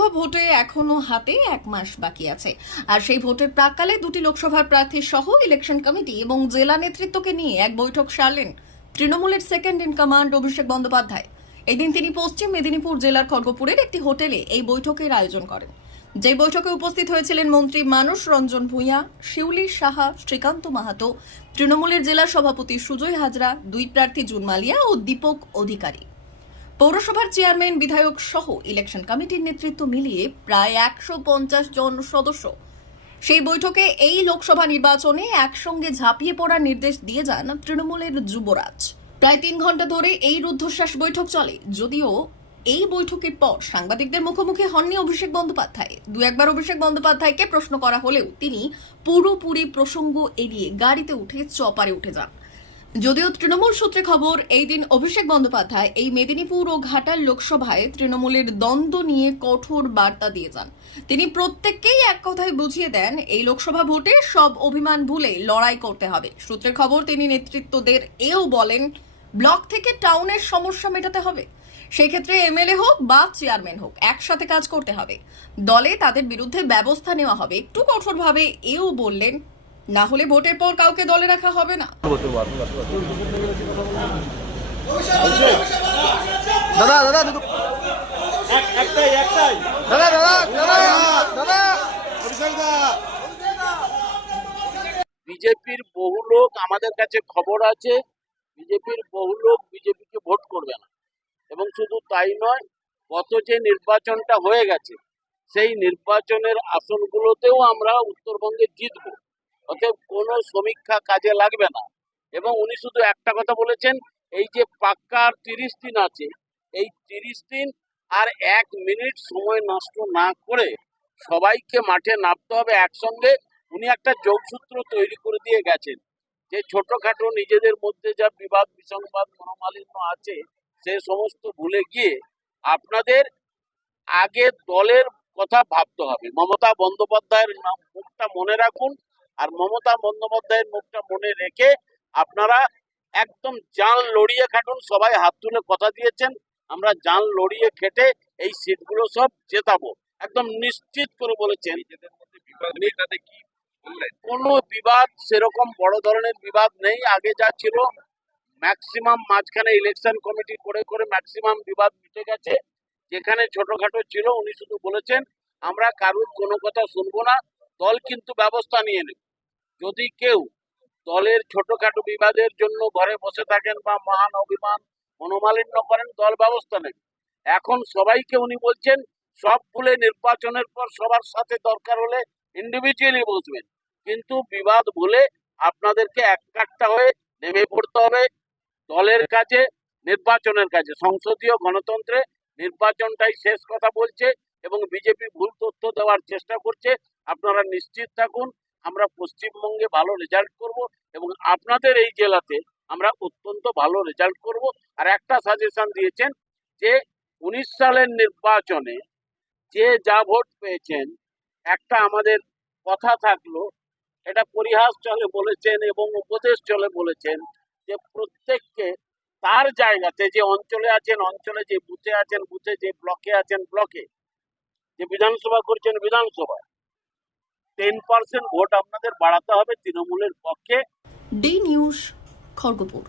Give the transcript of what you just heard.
লোকসভা ভোটে এখনো হাতে 1 মাস বাকি আছে, আর সেই ভোটের প্রাক্কালে দুটি লোকসভার প্রার্থী সহ ইলেকশন কমিটি এবং জেলা নেতৃত্বকে নিয়ে এক বৈঠক সারলেন তৃণমূলের second in command Abhishek Bandyopadhyay. এদিন তিনি পশ্চিম মেদিনীপুর জেলার খড়গপুরের একটি হোটেলে এই বৈঠকের আয়োজন করেন। যে বৈঠকে উপস্থিত হয়েছিলেন মন্ত্রী মানস রঞ্জন ভূঁইয়া, শিউলি সাহা, শ্রীকান্ত মাহাতো, তৃণমূলের জেলা সভাপতি সুজয় হাজরা, দুই প্রার্থী জুন মালিয়া ও দীপক অধিকারী। পৌরসভার চেয়ারম্যান, বিধায়ক সহ ইলেকশন কমিটির নেতৃত্ব মিলিয়ে প্রায় 150 জন সদস্য সেই বৈঠকে এই লোকসভা নির্বাচনে একসঙ্গে ঝাঁপিয়ে পড়ার নির্দেশ দিয়ে যান তৃণমূলের যুবরাজ। প্রায় 3 ঘন্টা ধরে এই রুদ্ধশ্বাস বৈঠক চলে, যদিও এই বৈঠকের পর সাংবাদিকদের মুখোমুখি হননি অভিষেক বন্দ্যোপাধ্যায়। দু একবার অভিষেক বন্দ্যোপাধ্যায়কে প্রশ্ন করা হলেও তিনি পুরোপুরি প্রসঙ্গ এড়িয়ে গাড়িতে উঠে চপারে উঠে যান। যদিও তৃণমূল সূত্রে খবর, এই দিন অভিষেক বন্দ্যোপাধ্যায় এই মেদিনীপুর ও ঘাটাল লোকসভায় তৃণমূলের দ্বন্দ্ব নিয়ে কঠোর বার্তা দিয়ে যান। তিনি প্রত্যেককেই এক কথায় বুঝিয়ে দেন, এই লোকসভা ভোটে সব অভিমান ভুলে লড়াই করতে হবে। সূত্রের খবর, তিনি নেতৃত্বদের এও বলেন, ব্লক থেকে টাউনের সমস্যা মেটাতে হবে। সেক্ষেত্রে এমএলএ হোক বা চেয়ারম্যান হোক, একসাথে কাজ করতে হবে। দলে তাদের বিরুদ্ধে ব্যবস্থা নেওয়া হবে। একটু কঠোরভাবে এও বললেন, না হলে ভোটের পর কাউকে দলে রাখা হবে না। দাদা দাদা একটাই দাদা দাদা দাদা বিজেপির বহু লোক, আমাদের কাছে খবর আছে, বিজেপির বহু লোক বিজেপিকে ভোট করবে না। এবং শুধু তাই নয়, গত যে নির্বাচনটা হয়ে গেছে সেই নির্বাচনের আসনগুলোতেও আমরা উত্তরবঙ্গে জিতবো। অতএব কোনো সমীক্ষা কাজে লাগবে না। এবং উনি শুধু একটা কথা বলেছেন, এই যে পাক্কা 30 দিন আছে, এই 30 দিন আর 1 মিনিট সময় নষ্ট না করে সবাইকে মাঠে নামতে হবে একসঙ্গে। উনি একটা যোগসূত্র তৈরি করে দিয়ে গেছেন যে ছোটখাটো নিজেদের মধ্যে যা বিবাদ বিসংবাদ মনোমালিন্য আছে সে সমস্ত ভুলে গিয়ে আপনাদের আগে দলের কথা ভাবতে হবে। মমতা বন্দ্যোপাধ্যায়ের মুখটা মনে রাখুন, আর মমতা বন্দ্যোপাধ্যায়ের মুখটা মনে রেখে আপনারা একদম জান লড়িয়ে খাটুন। সবাই হাত তুলে কথা দিয়েছেন, আমরা জান লড়িয়ে খেটে এই সিটগুলো সব জেতাবো, একদম নিশ্চিত করে বলেছেন। কোনো বিবাদ, সেরকম বড় ধরনের বিবাদ নেই। আগে যা ছিল ম্যাক্সিমাম মাঝখানে ইলেকশন কমিটি করে করে ম্যাক্সিমাম বিবাদ মিটে গেছে। যেখানে ছোটখাটো ছিল উনি শুধু বলেছেন, আমরা কারুর কোনো কথা শুনবো না, দল কিন্তু ব্যবস্থা নিয়ে নেবে। যদি কেউ দলের ছোটখাটো বিবাদের জন্য ঘরে বসে থাকেন বা মহান অভিমান মনোমালিন্য করেন, দল ব্যবস্থা নেবে। এখন সবাইকে উনি বলছেন, সব ভুলে নির্বাচনের পর সবার সাথে দরকার হলে ইন্ডিভিজুয়ালি বসবেন, কিন্তু বিবাদ ভুলে আপনাদেরকে একটা হয়ে নেমে পড়তে হবে দলের কাজে, নির্বাচনের কাজে। সংসদীয় গণতন্ত্রে নির্বাচনটাই শেষ কথা বলছে এবং বিজেপি ভুল তথ্য দেওয়ার চেষ্টা করছে। আপনারা নিশ্চিত থাকুন, আমরা পশ্চিমবঙ্গে ভালো রেজাল্ট করব এবং আপনাদের এই জেলাতে আমরা অত্যন্ত ভালো রেজাল্ট করব। আর একটা সাজেশন দিয়েছেন যে 19 সালের নির্বাচনে যে যা ভোট পেয়েছেন, একটা আমাদের কথা থাকলো, এটা পরিহাস চলে বলেছেন এবং উপদেশ চলে বলেছেন যে প্রত্যেককে তার জায়গাতে, যে অঞ্চলে আছেন অঞ্চলে, যে বুথে আছেন বুথে, যে ব্লকে আছেন ব্লকে, যে বিধানসভা করছেন বিধানসভা, 10% ভোট আপনাদের বাড়াতে হবে তৃণমূলের পক্ষে। D news, Kharagpur.